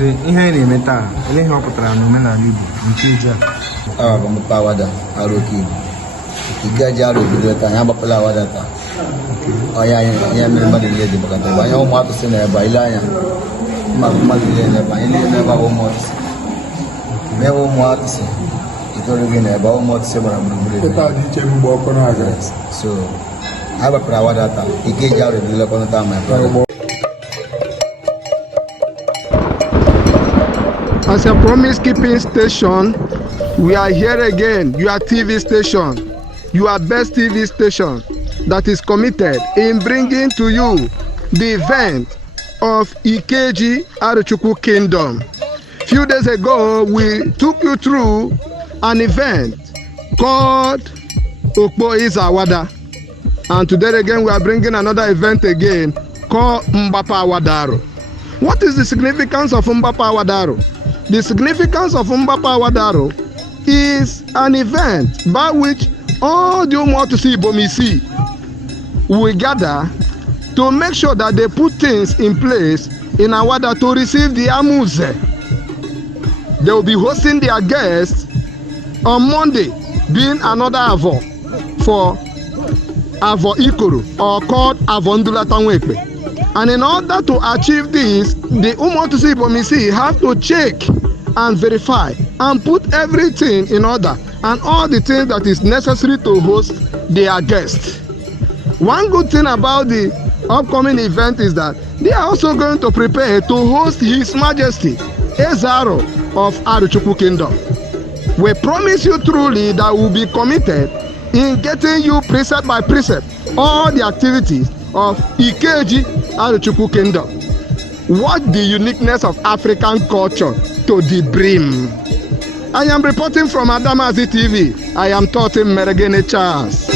say, ihe ni meta, ele ho putara no mena libu, Ikeji. Vamos para AWADA, ARO aqui. Ikeji ARO bileta, ya bapala AWADA ta. Ya me madile de bakata. Ba ya o mato se na ba ila ya. Madile na ba ile na ba o moto. Me o moto se. Itori gene ba o moto se ba na bule. Eta di che mbo ko na aga. So, aba para AWADA ta. Ikeji ARO bileta ko na ta ma. As a promise-keeping station, we are here again. Your TV station, your best TV station that is committed in bringing to you the event of Ikeji Arochukwu Kingdom. Few days ago, we took you through an event called Okpo is AWADA. And today again, we are bringing another event again called Mbapa AWADA. What is the significance of Mbapa AWADA? The significance of Mbapa AWADA is an event by which all the Umuatusi Ibomisi will gather to make sure that they put things in place in AWADA to receive the Amuze. They will be hosting their guests on Monday, being another Avo for Avo Ikoro, or called Avondula Tanwepe. And in order to achieve this, the Umuatusi Ibomisi have to check and verify and put everything in order and all the things that is necessary to host their guests. One good thing about the upcoming event is that they are also going to prepare to host His Majesty ARO of Arochukwu Kingdom. We promise you truly that we will be committed in getting you precept by precept all the activities of Ikeji Arochukwu Kingdom. What the uniqueness of African culture to the brim. I am reporting from Adamazi TV. I am Totin Meregene Charles.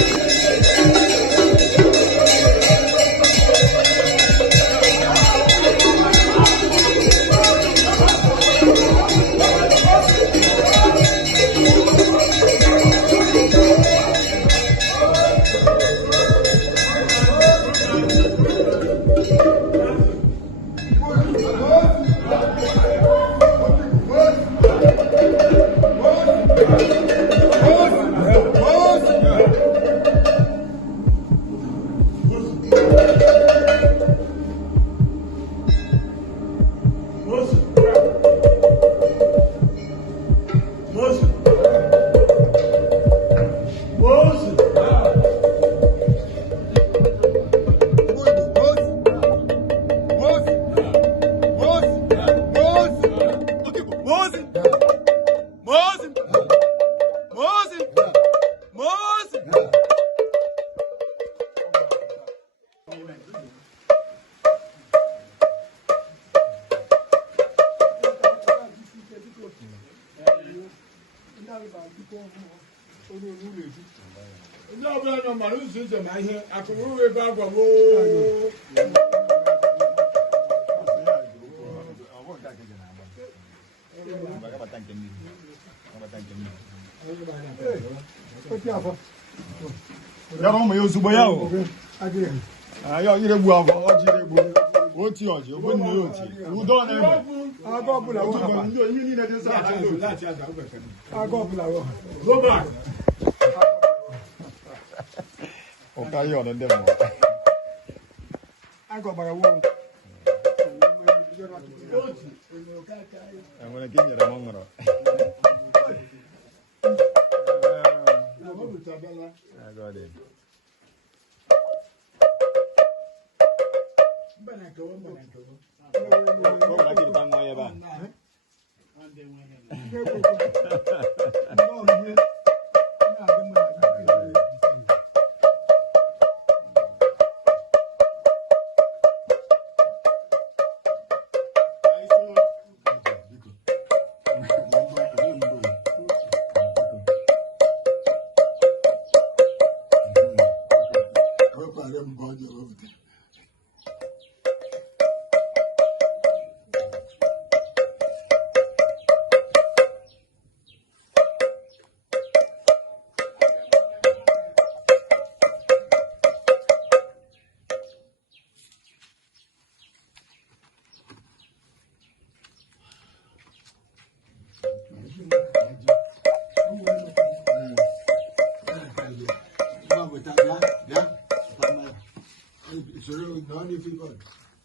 ìṣòro náà ní fíkọ̀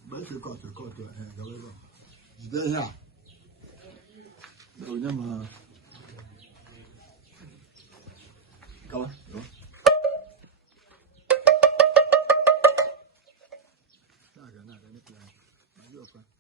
bẹ́ẹ̀ fi kọ̀tù ẹ̀ẹ́dọ̀wẹ́bọ̀ jìdẹ́ yà lọ́wọ́ ní ma kawa lọ. Náà gà ní pìlà yóò fẹ́.